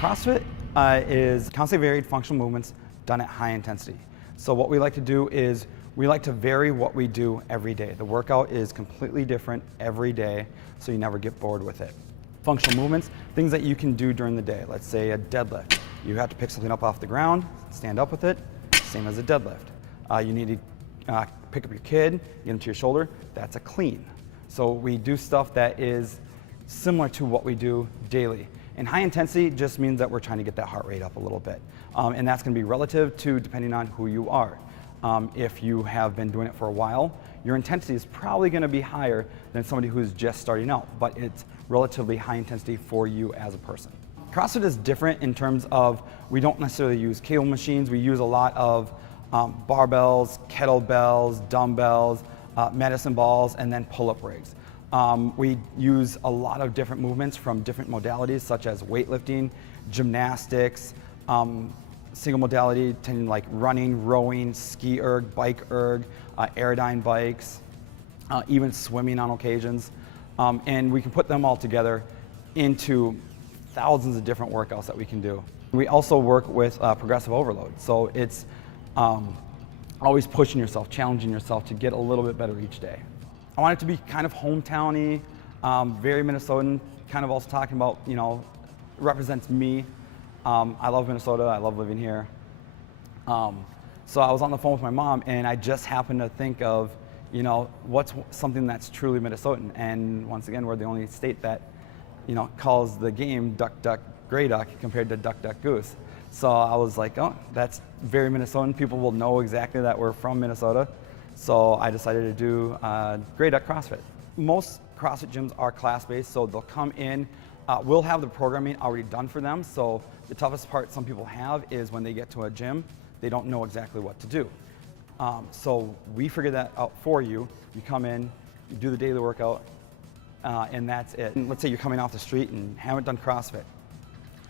CrossFit is constantly varied functional movements done at high intensity. So what we like to do is we like to vary what we do every day. The workout is completely different every day, so you never get bored with it. Functional movements, things that you can do during the day. Let's say a deadlift. You have to pick something up off the ground, stand up with it, same as a deadlift. You need to pick up your kid, get him to your shoulder, that's a clean. So we do stuff that is similar to what we do daily. And high intensity just means that we're trying to get that heart rate up a little bit. And that's going to be relative to depending on who you are. If you have been doing it for a while, your intensity is probably going to be higher than somebody who's just starting out, but it's relatively high intensity for you as a person. CrossFit is different in terms of we don't necessarily use cable machines. We use a lot of barbells, kettlebells, dumbbells, medicine balls, and then pull-up rigs. We use a lot of different movements from different modalities such as weightlifting, gymnastics, single modality, tending like running, rowing, ski erg, bike erg, aerodyne bikes, even swimming on occasions. And we can put them all together into thousands of different workouts that we can do. We also work with progressive overload. So it's always pushing yourself, challenging yourself to get a little bit better each day. I want it to be kind of hometowny, very Minnesotan, kind of also talking about, you know, represents me. I love Minnesota, I love living here. So I was on the phone with my mom and I just happened to think of, you know, what's something that's truly Minnesotan. And once again, we're the only state that, you know, calls the game duck, duck, gray duck compared to duck, duck, goose. So I was like, oh, that's very Minnesotan. People will know exactly that we're from Minnesota. So I decided to do Gray Duck CrossFit. Most CrossFit gyms are class-based, so they'll come in. We'll have the programming already done for them. So the toughest part some people have is when they get to a gym, they don't know exactly what to do. So we figure that out for you. You come in, you do the daily workout, and that's it. And let's say you're coming off the street and haven't done CrossFit.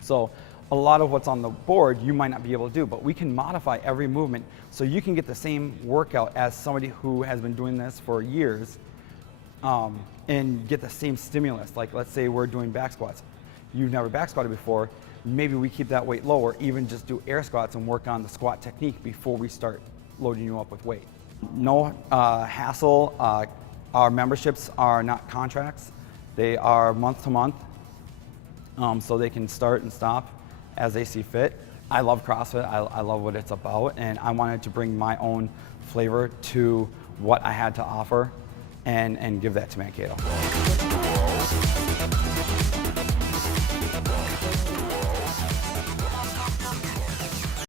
So a lot of what's on the board you might not be able to do, but we can modify every movement so you can get the same workout as somebody who has been doing this for years and get the same stimulus. Like let's say we're doing back squats. You've never back squatted before, maybe we keep that weight lower, even just do air squats and work on the squat technique before we start loading you up with weight. No hassle. Our memberships are not contracts. They are month to month, so they can start and stop as they see fit. I love CrossFit, I love what it's about, and I wanted to bring my own flavor to what I had to offer and give that to Mankato.